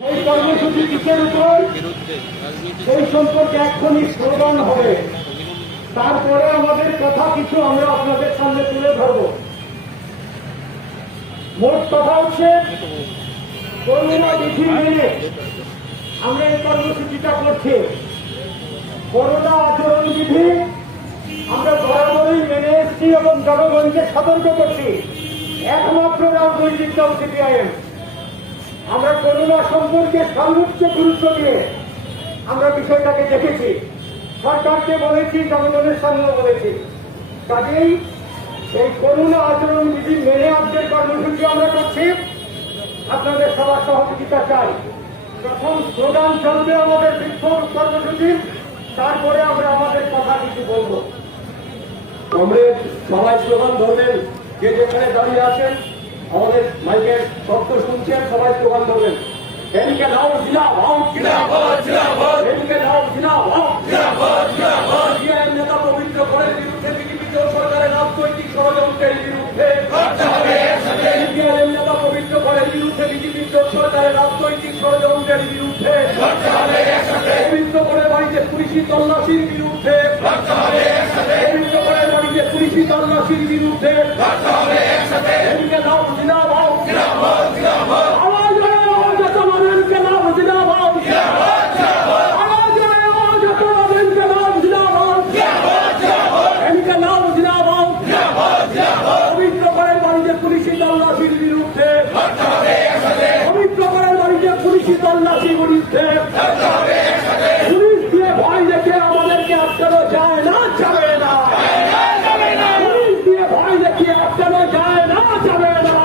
এই কর্মসূচি কিসের উপর সেই সম্পর্কে এক্ষুনি স্লোগান হবে, তারপরে আমাদের কথা কিছু আমরা আপনাদের সামনে তুলে ধরব। মোট কথা হচ্ছে করোনা বিধি মেনে আমরা এই কর্মসূচিটা করছি। করোনা আচরণ বিধি আমরা বরাবরই মেনে এসেছি এবং জনগণকে সতর্ক করছি। একমাত্র রাজনৈতিক দল CPIM আমরা করোনা সম্পর্কে সর্বোচ্চ গুরুত্ব দিয়ে আমরা বিষয়টাকে দেখেছি, সরকারকে বলেছি, জনগণের সামনে বলেছি। কাজেই এই করোনা আচরণ বিধি মেনে আজকের কর্মসূচি আমরা করছি। আপনাদের সবার সহযোগিতা চাই। প্রথম স্লোগান চলবে আমাদের বিক্ষোভ কর্মসূচি, তারপরে আমরা আমাদের কথা কিছু বলব। কমরেড সবাই স্লোগান ধরবেন, যে যেখানে দাঁড়িয়ে আছেন আমাদের মাইকের শব্দ শুনছেন, সবাই স্লোগান ধরবেন। এনকে নাও জিন্দাবাদ, জিন্দাবাদ, জিন্দাবাদ, এনকে নাও জিন্দাবাদ, জিন্দাবাদ, জিন্দাবাদ। CPIM নেতা পবিত্র করের বিরুদ্ধে বিজেপি সরকারের রাজনৈতিক ষড়যন্ত্রের বিরুদ্ধে CPIM নেতা পবিত্র করের বিরুদ্ধে বিজেপি সরকারের রাজনৈতিক ষড়যন্ত্রের বিরুদ্ধে পবিত্র করে বাড়িতে পুলিশি তল্লাশির বিরুদ্ধে পবিত্র করে বাড়িতে পুলিশি তল্লাশির বিরুদ্ধে এনকে নাও জিন্দাবাদ, জিন্দাবাদ, জিন্দাবাদ। তল্লাশির বিরুদ্ধে পুলিশ দিয়ে ভয় দেখে আমাদেরকে আটকানো যায় না, যাবে না। পুলিশ দিয়ে ভয় দেখিয়ে আটকানো যায় না, যাবে না।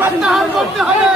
প্রত্যাহার করতে হবে।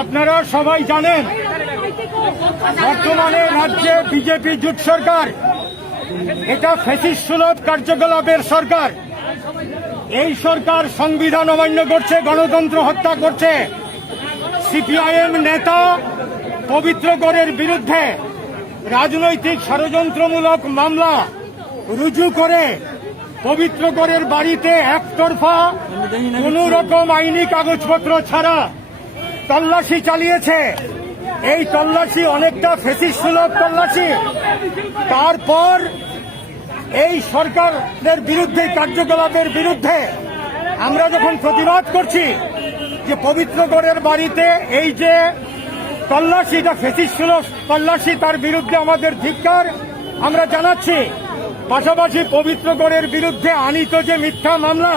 আপনারা সবাই জানেন বর্তমানে রাজ্যে বিজেপি জোট সরকার, এটা ফ্যাসিস্ট সুলভ কার্যকলাপের সরকার। এই সরকার সংবিধান অমান্য করছে, গণতন্ত্র হত্যা করছে। সিপিআইএম নেতা পবিত্র গড়ের বিরুদ্ধে রাজনৈতিক ষড়যন্ত্রমূলক মামলা রুজু করে পবিত্র গড়ের বাড়িতে একতরফা কোন রকম আইনি কাগজপত্র ছাড়া তল্লাশি চালিয়েছে। এই তল্লাশি অনেকটা ফ্যাসিস্ট সুলভ তল্লাশি। তারপর এই সরকারের বিরুদ্ধে কার্যকলাপের বিরুদ্ধে আমরা যখন প্রতিবাদ করছি যে পবিত্রগড়ের বাড়িতে এই যে তল্লাশি, এটা ফ্যাসিস্ট সুলভ তল্লাশি, তার বিরুদ্ধে আমাদের ধিক্কার আমরা জানাচ্ছি। পাশাপাশি পবিত্রগড়ের বিরুদ্ধে আনীত যে মিথ্যা মামলা,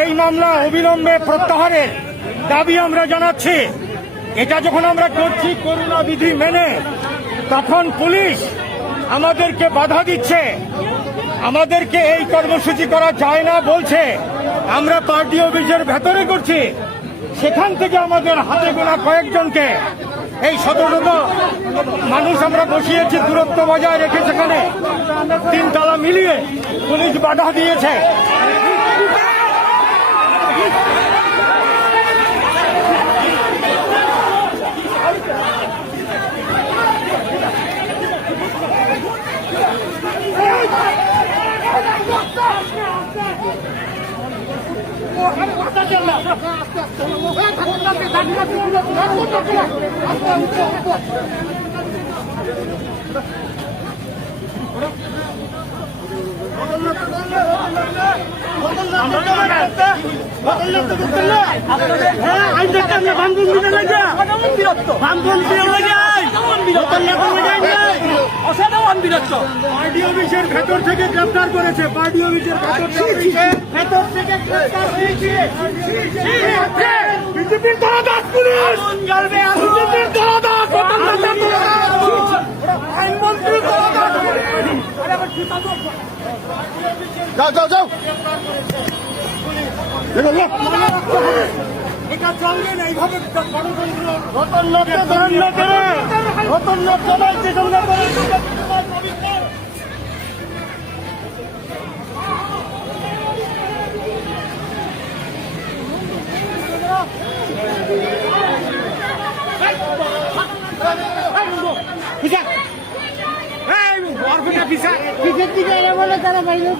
এই মামলা অবিলম্বে প্রত্যাহারের দাবি আমরা জানাচ্ছি। এটা যখন আমরা করছি করোনা বিধি মেনে, তখন পুলিশ আমাদেরকে বাধা দিচ্ছে, আমাদেরকে এই কর্মসূচি করা যায় না বলছে। আমরা পার্টি অফিসের ভেতরে করছি, সেখান থেকে আমাদের হাতে গোনা কয়েকজনকে, এই শত মানুষ আমরা বসিয়েছি দূরত্ব বজায় রেখে, সেখানে 3 তালা মিলিয়ে পুলিশ বাধা দিয়েছে। আমরা পার্টি অফিসের ভেতর থেকে গ্রেফতার করেছে, পার্টি অফিসের ভেতর থেকে গ্রেফতার হয়েছে বিজেপির দলদাস পুলিশ, বিজেপির দলদাস আইনমন্ত্রীর দলদাস যাও যাও যাও এটা চলবে না এইভাবে রতন লোককে ধরেন না করে রতন লোক সবাই চেতনা করে পিছের দিকে এলে বলে তারা বাইরে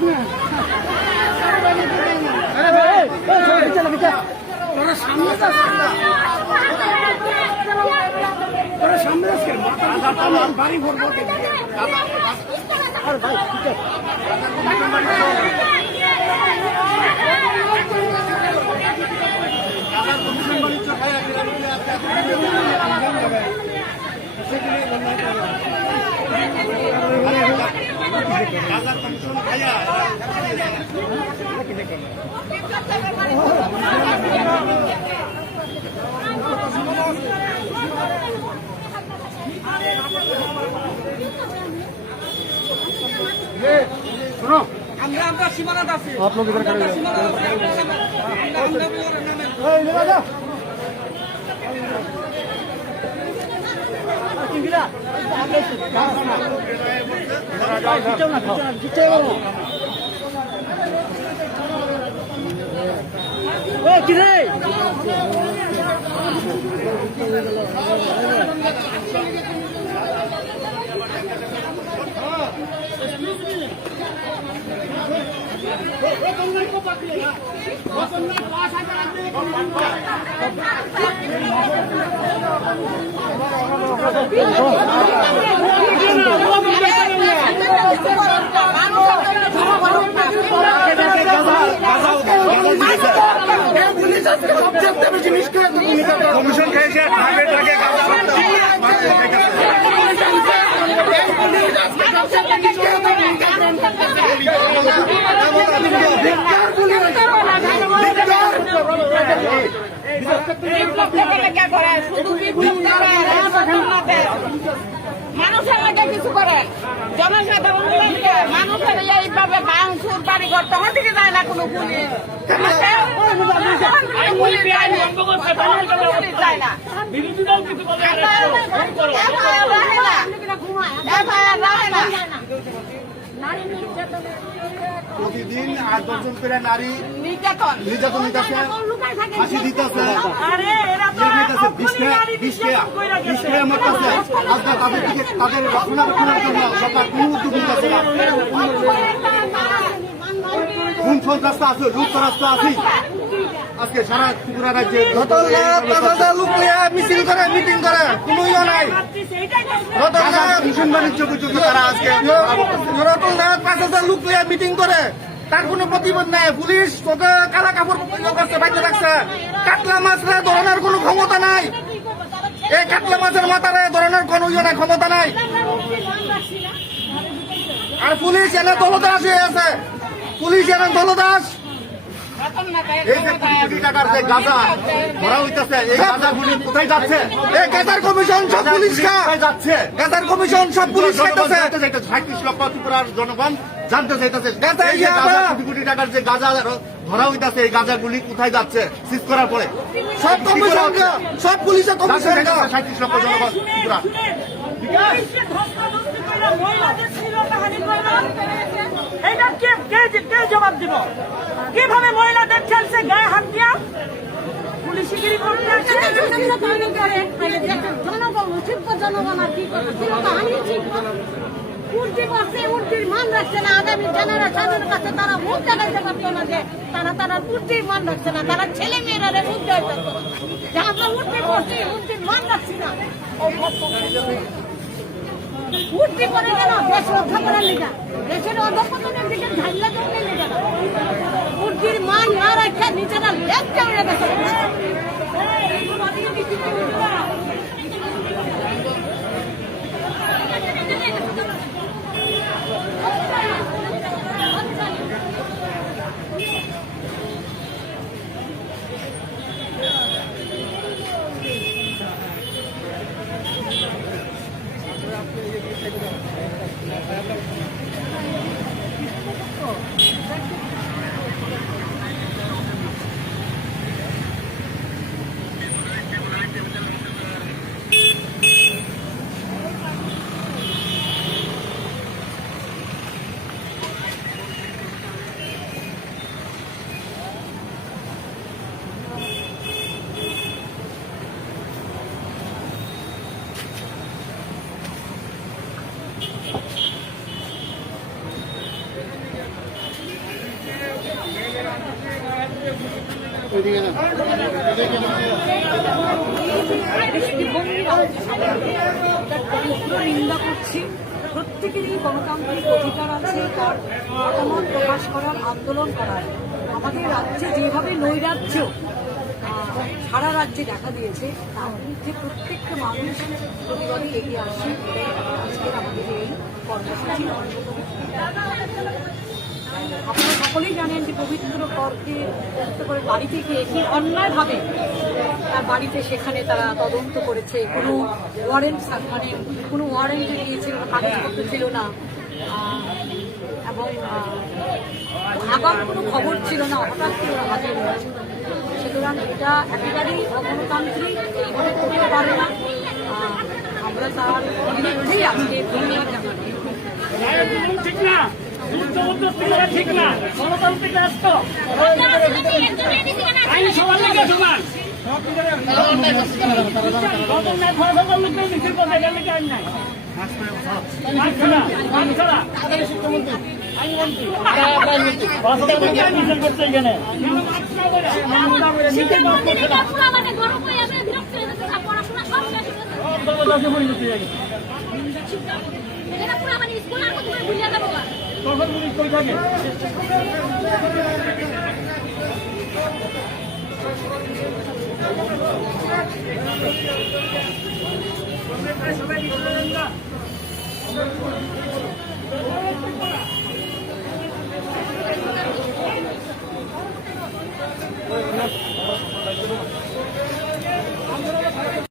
সামনে বাড়ি ভরবো सुनो আমরা সীমানাতে আছি आप लोग इधर खड़े কমিশন খেয়েছে মানুষের আগে কিছু করে জনসাধারণ মানুষের এইভাবে ভাঙচুর বাড়ি ঘর তখন থেকে যায় না কোনো পুলিশ যায় না প্রতিদিন 8-10 জন করে নারী নির্যাতন নিতেছে, ফাঁসি দিতেছে, মারতেছে। আজকে তাদের দিকে তাদের রক্ষণাবেক্ষণের জন্য সরকার কোন উদ্যোগ নিতেছে না। কোন রাস্তা আছে, লুট রাস্তা আছে। আজকে সারা ত্রিপুরা রাজ্যে লোক মিছিল করে, মিটিং করে, কোনো ইয়ে নাই। ভীষণ বাণিজ্য তারা আজকে রতনলাল 5,000 লোক মিটিং করে, তার কোনো প্রতিবাদ নাই। পুলিশ তোকে কালা কাপড় করছে, বাইরে রাখছে। কাতলা মাছরা ধরনের কোনো ক্ষমতা নাই। এই কাতলা মাছের মাথারে ধরনের কোনো ইয়ে নাই, ক্ষমতা নাই। আর পুলিশ এনে দলদাস হয়ে আছে, পুলিশ এনে দলদাস। এই যে কোটি টাকার যে গাঁজা ধরা হইতেছে, এই গাঁজাগুলি কোথায় যাচ্ছে? এই গাঁজার কমিশন সব পুলিশ যাচ্ছে, গাঁজার কমিশন সব পুলিশ খাইতেছে। 37 লক্ষ ত্রিপুরার জনগণ জানতে চাইতেছে কোটি কোটি টাকার যে গাঁজা ধরা হইতেছে, এই গাঁজাগুলি কোথায় যাচ্ছে সিজ করার পরে? সব কমিশন, সব পুলিশের কমিশন 37 লক্ষ জনগণ ত্রিপুরা। জবাব দিব কিভাবে মহিলাদের খেলছে গায়ে হাত দিয়া পুলিশ জনগণ আর কি উর্দি বসে, উর্দির মান রাখছে না। আগামী জেনারেশনের কাছে তারা মুখ দেখাইতে পারতো না যে তারা উর্দির মান রাখছে না। তারা ছেলে মেয়েরা মুখ দেখাইতে পারতো না যে আমরা উর্দি করছি, উর্দির মান রাখছি না। উর্দি করে গেল দেশ রক্ষা করার লিগা, দেশের অধপতনের দিকে ঢাইলা জমের লিগা। উর্দির মান না রাখে নিজেরা লেপটা উড়ে গেছে। নিন্দা করছি। প্রত্যেকেরই গণতান্ত্রিক অধিকার আছে তার মতামত প্রকাশ করার, আন্দোলন করার। আমাদের রাজ্যে যেভাবে নৈরাজ্য সারা রাজ্যে দেখা দিয়েছে তার মধ্যে প্রত্যেকটা মানুষ প্রতিবাদে এগিয়ে আসছে। আজকের আমাদের এই কর্মসূচি আপনারা সকলেই জানেন যে পবিত্র করকে করে বাড়িতে গিয়ে কি অন্যায়ভাবে তার বাড়িতে সেখানে তারা তদন্ত করেছে। কোনো ওয়ারেন্ট মানে কোনো ওয়ারেন্ট দিয়েছিল না, কাগজপত্র ছিল না, এবং আগাম কোনো খবর ছিল না, হঠাৎ করে ওরা হাজির হয়েছে। সুতরাং এটা একেবারেই অগণতান্ত্রিক, এইভাবে করতে পারে না। আমরা তার বিরুদ্ধেই আজকে প্রতিবাদ জানাচ্ছি। ঠিক না, ঠিক না, গণতান্ত্রিক রাষ্ট্র আইন সবার লোকের সমান। তখন পুলিশ কই থাকে? সবাই